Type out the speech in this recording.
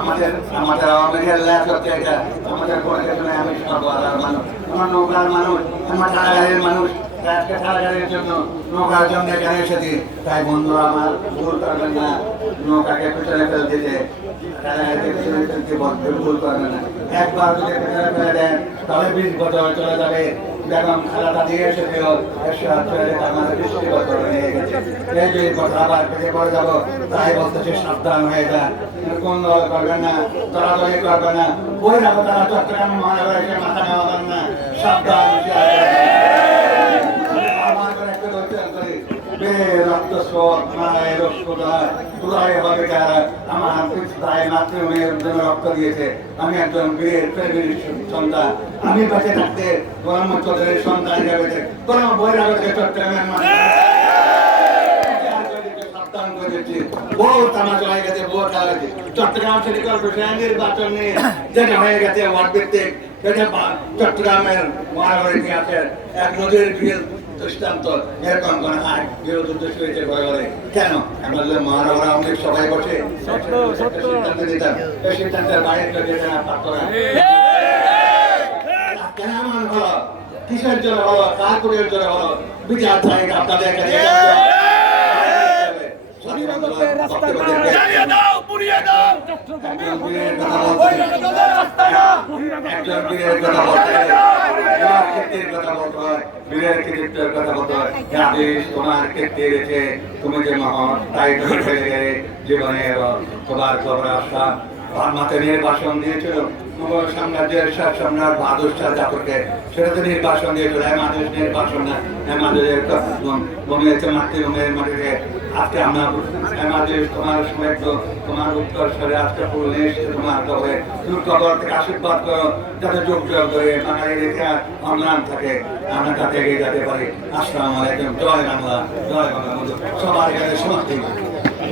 আমাদের আমাদের আওয়ামী লীগের ল্যাস হচ্ছে এটা আমাদের পরিবেশনে আমি সব মানুষ আমার নৌকার মানুষ আমার কারাগারের মানুষ আজকে কারাগারের জন্য নৌকার জন্য এখানে এসেছি তাই বন্ধুরা আমার ভুল করবেন না নৌকাকে পেছনে ফেল দিতে কারাগারকে পেছনে ফেলতে ভুল করবেন না একবার যদি পেছনে ফেলে দেন তাহলে 20 বছর চলে যাবে বেগম খালেদা দিয়ে এসেছিল 100 চলে যেতে আমাদের 20 বছর হয়ে গেছে এই 20 বছর আবার পেছনে পড়ে যাবো তাই বলতেছি সাবধান হয়ে যান কোন দল করবেন না দলাদলি করবেন না ওই রাখো তারা চট্টগ্রাম মহানগরে এসে মাথা নেওয়াবেন না সাবধান আমার করে একটু দর্শন করি রক্ত স্রোত মায়ের আমার ভাই মাতৃভূমির জন্য রক্ত দিয়েছে আমি একজন বীরের প্রেমের সন্তান আমি বেঁচে থাকতে গোলাম চৌধুরীর সন্তান হিসেবে গোলাম বৈরাগতকে চট্টগ্রামের মানুষ সাবধান করে দিচ্ছি বহুত আমার চলে গেছে বহুত খেলা গেছে চট্টগ্রাম সিটি কর্পোরেশন নির্বাচন নিয়ে যেটা হয়ে গেছে ওয়ার্ড ভিত্তিক সেটা চট্টগ্রামের মহানগর ইতিহাসের এক নদীর দৃষ্টান্ত এরকম কোন বিরোধ উদ্দেশ্য হয়েছে ঘরে ঘরে কেন আমরা যদি মহানগর আওয়ামী লীগ সবাই বসে সিদ্ধান্ত দিতাম এই সিদ্ধান্তের বাইরে কেউ যেতে না পারত না কেন এমন হলো কিসের জন্য হলো কার কুড়ির জন্য হলো বিচার চাই আপনাদের কাছে তুমি যে মহান তাই জীবনে তোমার খবর আসা মাতে নির্বাচন দিয়েছিল মুঘল সাম্রাজ্যের শেষ সম্রাট বাহাদুর শাহ জাফরকে সেটা তো নির্বাচন দিয়েছিল মানুষ নির্বাচন না মানুষের ভূমি হচ্ছে মাতৃভূমির মাটিতে আজকে আমরা আমাদের তোমার সময় তোমার উত্তর স্বরে আজকে পড়লে তোমার কবে দুর্খবর থেকে আশীর্বাদ করো যাতে যোগ যোগ করে বাঙালির ইতিহাস অম্লান থাকে আমরা তাতে এগিয়ে যেতে পারি আসসালামু আলাইকুম জয় বাংলা সবার এখানে সমাপ্তি